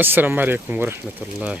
السلام عليكم ورحمة الله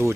2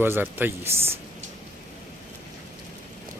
2023।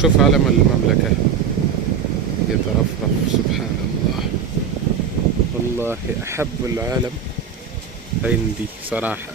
شوف علم المملكة يترفرف، سبحان الله. والله أحب العالم عندي صراحة.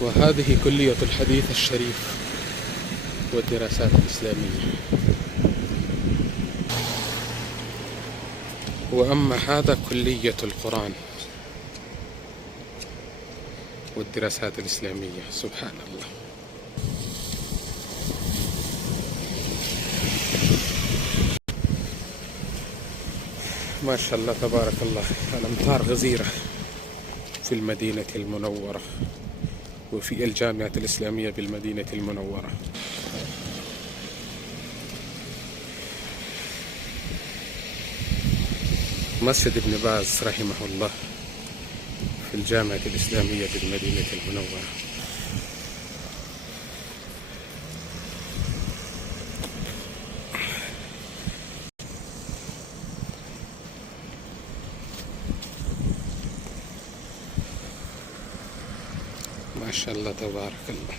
وهذه كلية الحديث الشريف والدراسات الإسلامية. وأما هذا كلية القرآن والدراسات الإسلامية. سبحان الله. ما شاء الله تبارك الله، الأمطار غزيرة في المدينة المنورة وفي الجامعة الإسلامية بالمدينة المنورة. مسجد ابن باز رحمه الله في الجامعة الإسلامية بالمدينة المنورة. ما شاء الله تبارك الله.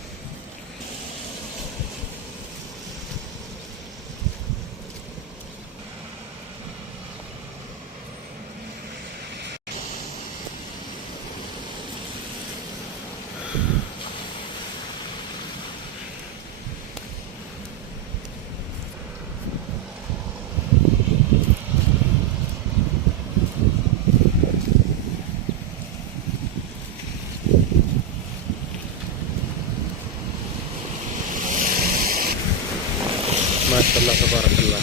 ما شاء الله تبارك الله،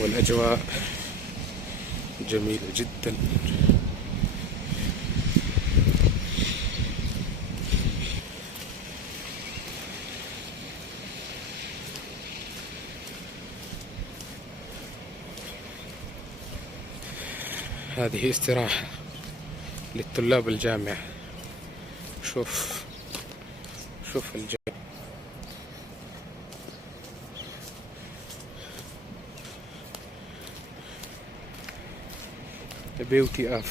والأجواء جميلة جدا. هذه استراحة للطلاب الجامعة. شوف الجو. The beauty of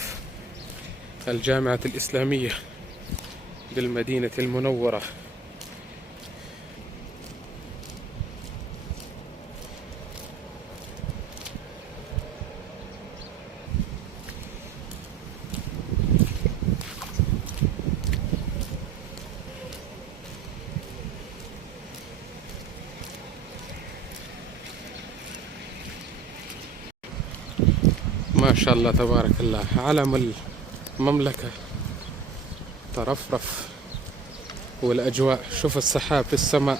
الجامعة الإسلامية بالمدينة المنورة. ما شاء الله تبارك الله، علم المملكة ترفرف والأجواء. شوف السحاب في السماء،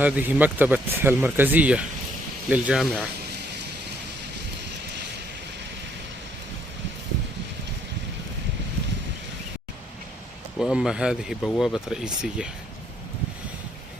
هذه مكتبة المركزية للجامعة. وأما هذه بوابة رئيسية،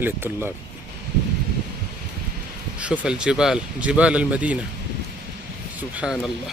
للطلاب. شوف الجبال، جبال المدينة، سبحان الله،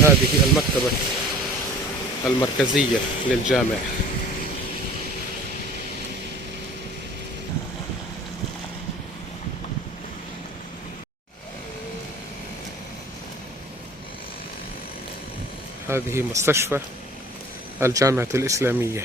هذه المكتبة المركزية للجامعة. هذه مستشفى الجامعة الإسلامية.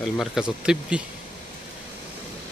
المركز الطبي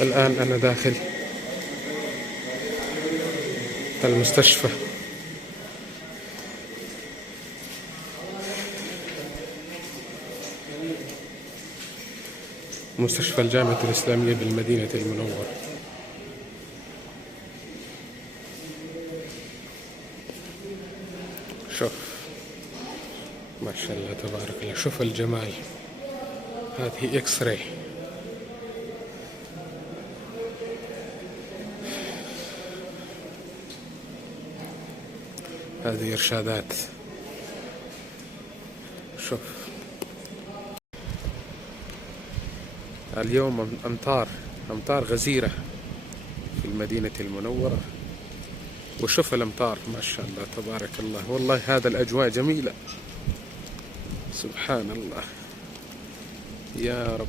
الآن أنا داخل المستشفى. مستشفى الجامعة الإسلامية بالمدينة المنورة. شوف ما شاء الله تبارك الله، شوف الجمال. هذه اكس راي. هذه إرشادات. شوف اليوم أمطار غزيرة في المدينة المنورة. وشوف الأمطار ما شاء الله تبارك الله. والله هذا الأجواء جميلة، سبحان الله يا رب.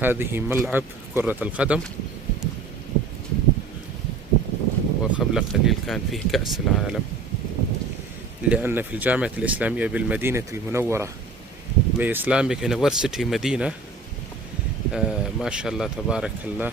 هذه ملعب كرة القدم، وقبل قليل كان فيه كأس العالم، لأن في الجامعة الإسلامية بالمدينة المنورة بإسلامك يونيفرسيتي مدينة ما شاء الله تبارك الله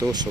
200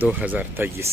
2023।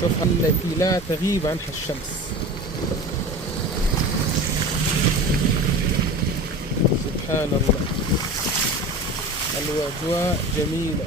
شوف التي لا تغيب عنها الشمس، سبحان الله. الأجواء جميلة.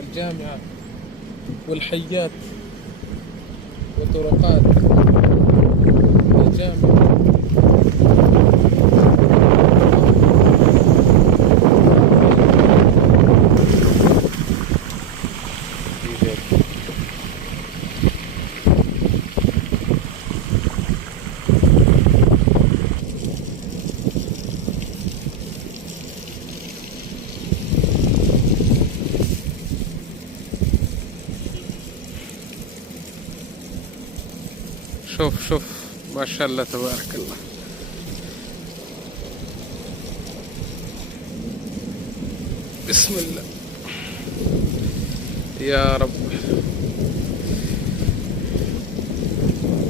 الجامعة والحيات وطرقات الجامعة. شوف ما شاء الله تبارك الله. بسم الله يا رب.